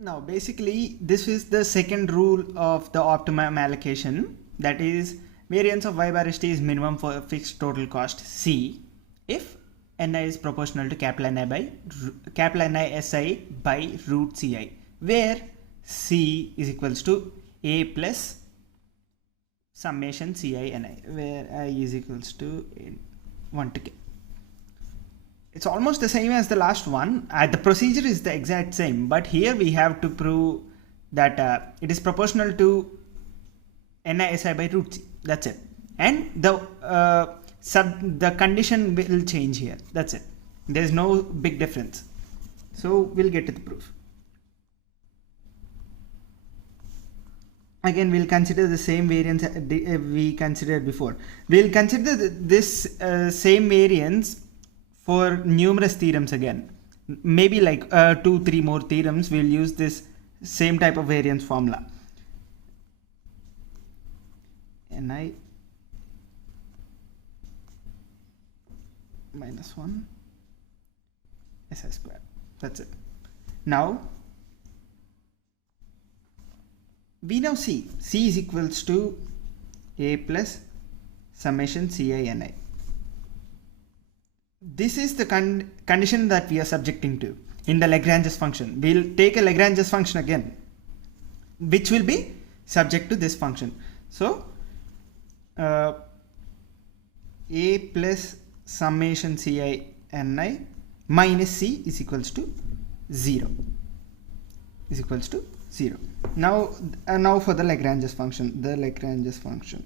Now basically this is the second rule of the optimum allocation, that is variance of y bar st is minimum for fixed total cost C if Ni is proportional to capital Ni Si by root Ci, where C is equals to A plus summation Ci Ni, where I is equals to 1 to k. It's almost the same as the last one. The procedure is the exact same, but here we have to prove that it is proportional to NiSi by root C. That's it. And the condition will change here. That's it. There's no big difference. So we'll get to the proof. Again, we'll consider the same variance we considered before. We'll consider this same variance for numerous theorems again. Maybe like 2-3 more theorems, we'll use this same type of variance formula. Ni minus 1 Si square. That's it. Now we now see C is equals to A plus summation Ci Ni. This is the condition that we are subjecting to in the Lagrange's function. We'll take a Lagrange's function again, which will be subject to this function. So A plus summation Ci Ni minus C is equals to 0. Is equals to 0. Now for the Lagrange's function. The Lagrange's function.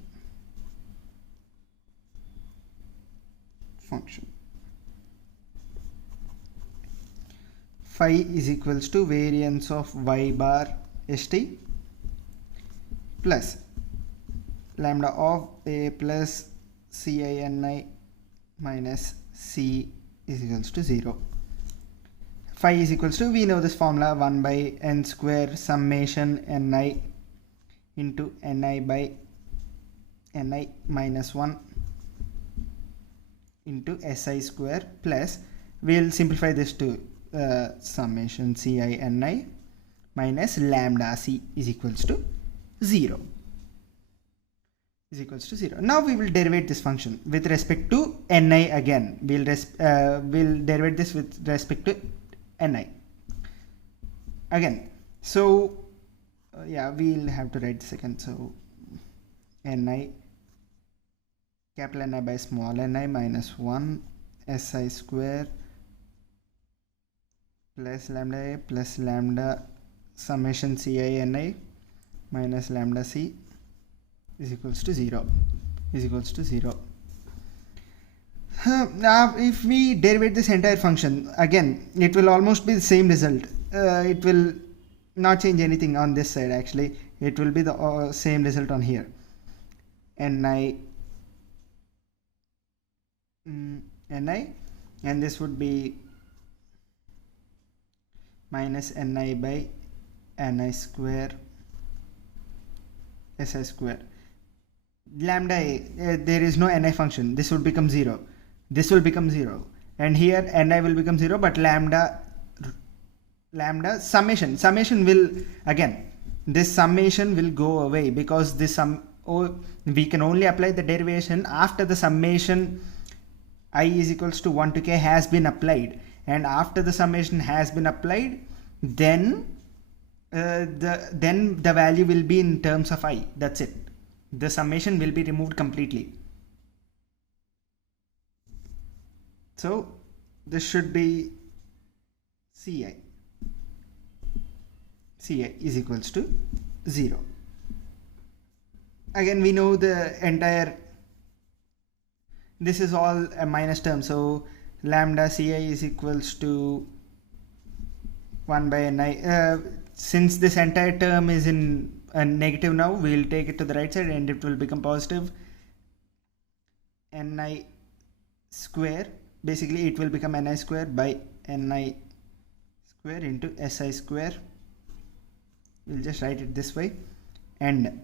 Phi is equals to variance of y bar st plus lambda of A plus Ci Ni minus C is equals to 0. Phi is equals to, we know this formula, 1 by n square summation Ni into Ni by Ni minus 1 into Si square plus, we'll simplify this to summation Ci Ni minus lambda C is equals to 0. Is equals to 0. Now we will derivate this function with respect to Ni again. We'll derivate this with respect to Ni again. So yeah, we'll have to write this again. So Ni capital Ni by small Ni minus 1 Si square plus lambda A plus lambda summation Ci Ni minus lambda C is equals to 0. Is equals to 0. Now if we derivate this entire function again, it will almost be the same result. It will not change anything on this side. Actually it will be the same result on here. Ni and this would be minus Ni by Ni square Si square. Lambda A, there is no Ni function. This would become 0. This will become 0. And here Ni will become 0, but lambda summation will, again, this summation will go away because this we can only apply the derivation after the summation I is equals to 1 to k has been applied, and after the summation has been applied, then the value will be in terms of I. That's it. The summation will be removed completely. So this should be Ci is equals to 0. Again, we know the entire, this is all a minus term, so lambda Ci is equals to 1 by Ni. Since this entire term is in a negative now, we will take it to the right side and it will become positive. Ni square, basically it will become Ni square by Ni square into Si square. We'll just write it this way, and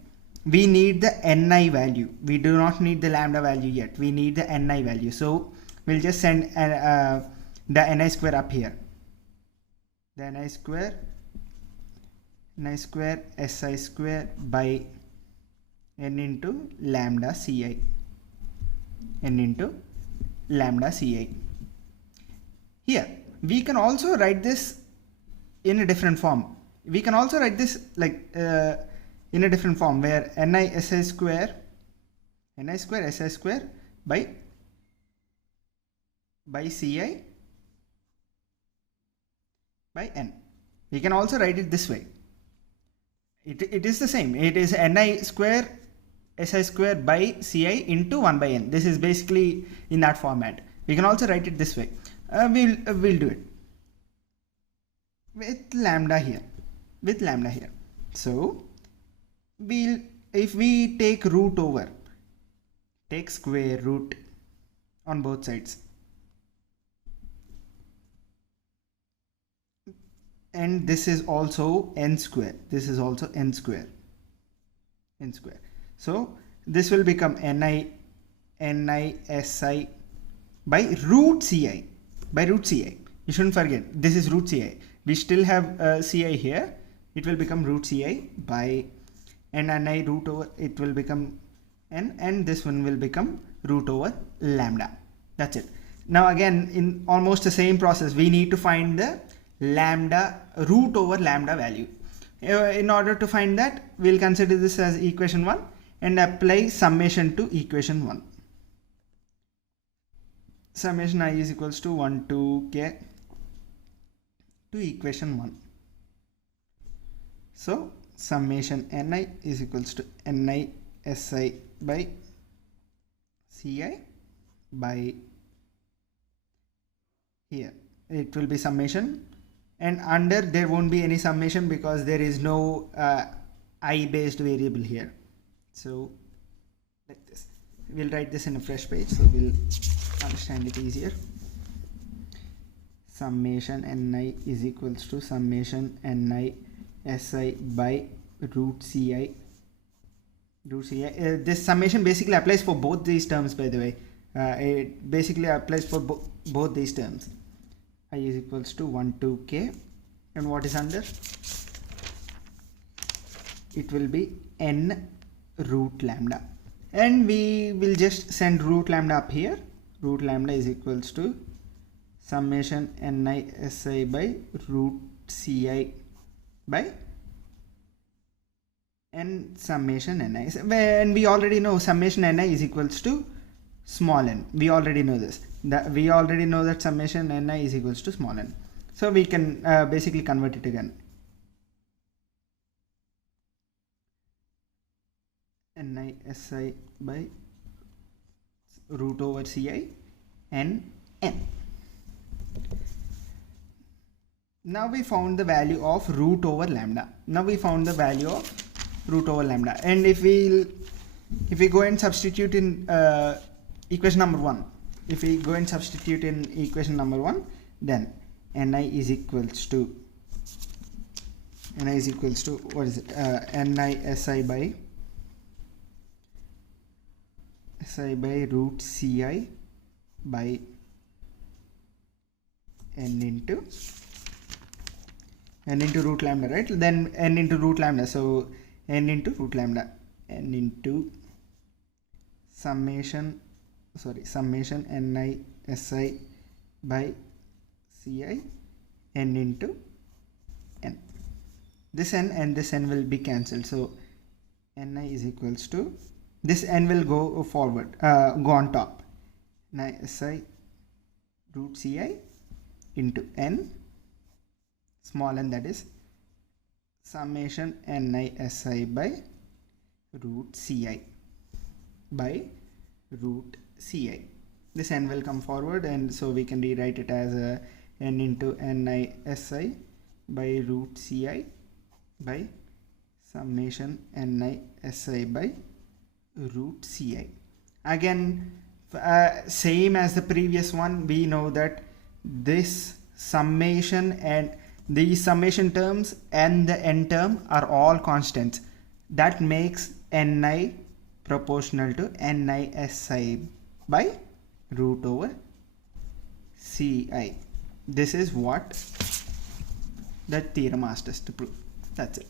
we need the Ni value. We do not need the lambda value yet. We need the Ni value. So we'll just send the Ni square up here. The Ni square ni square si square by n into lambda ci, n into lambda ci. Here we can also write this in a different form. We can also write this like in a different form, where ni si square si square by ci by n. We can also write it this way. It is the same. It is ni square si square by ci into 1 by n. This is basically in that format. We can also write it this way. We'll do it with lambda here. So if we take root over, take square root on both sides, and this is also n square. So this will become ni si by root ci. You shouldn't forget, this is root ci. We still have ci here. It will become root ci by ni root over, it will become n, and this one will become root over lambda. That's it. Now again, in almost the same process, we need to find the lambda, root over lambda value. In order to find that, we'll consider this as equation 1 and apply summation to equation 1. Summation I is equals to 1 to k to equation 1. So summation ni is equals to ni si by ci by, here it will be summation, and under there won't be any summation because there is no I based variable here. So like this, we'll write this in a fresh page so we'll understand it easier. Summation ni is equals to summation ni si by root ci. This summation basically applies for both these terms, by the way. It basically applies for both these terms. I is equals to 1 to k, and what is under? It will be n root lambda, and we will just send root lambda up here. Root lambda is equals to summation ni si by root ci by n summation ni, and we already know summation ni is equals to small n. We already know this. We already know that summation ni is equals to small n. So we can basically convert it again. Ni si by root over ci and n. Now we found the value of root over lambda. And if we go and substitute in equation number 1, then ni is equals to what is it? Ni si by root ci by n into root lambda, right? Then n into root lambda. So n into summation ni si by ci n into n. This n and this n will be cancelled. So ni is equals to, this n will go forward, go on top. Ni si root ci into n, small n, that is summation ni si by root ci by root ci. This n will come forward, and so we can rewrite it as n into ni si by root ci by summation ni si by root ci. Again, same as the previous one, we know that this summation and these summation terms and the n term are all constants. That makes ni proportional to ni si by root over ci. This is what the theorem asked us to prove. That's it.